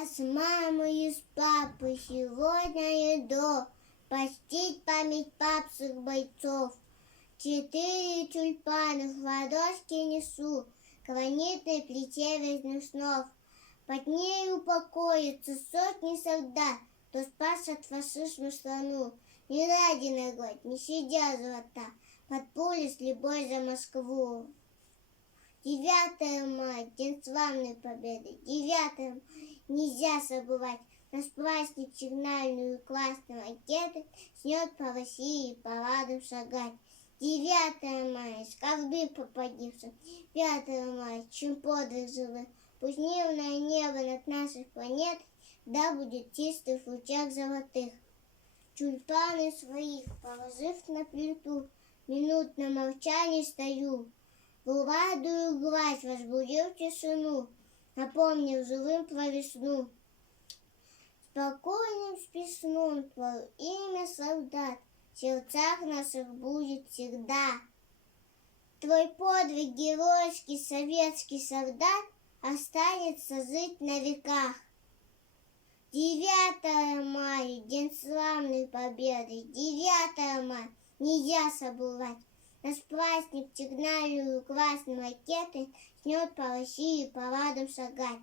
Я с мамой и с папой сегодня иду почтить память папских бойцов. 4 тюльпана в ладошке несу, гранитной плите весных снов. Под ней упокоятся сотни солдат, кто спас от фашизма страну. Не ради наград, не щадя золота, под пули с любой за Москву. 9 мая, день славной победы, 9 мая, нельзя забывать. Наш праздник сигнальную классной ракеты снет по России парадом шагать. 9 мая, скорби по погибшим, 5 мая, чем подвиг живых. Пусть мирное небо над нашей планетой да будет чистых в лучах золотых. Тюльпаны своих положив на плиту, минутно молчание стою. Гладую гладь возбудил тишину, напомнил живым про весну. Спокойным спи сном твое имя, солдат, в сердцах наших будет всегда. Твой подвиг геройский советский солдат останется жить на веках. 9 мая, день славной победы, 9 мая, нельзя забывать. Наш праздник сигнальную красной ракеты снет по России парадом шагать.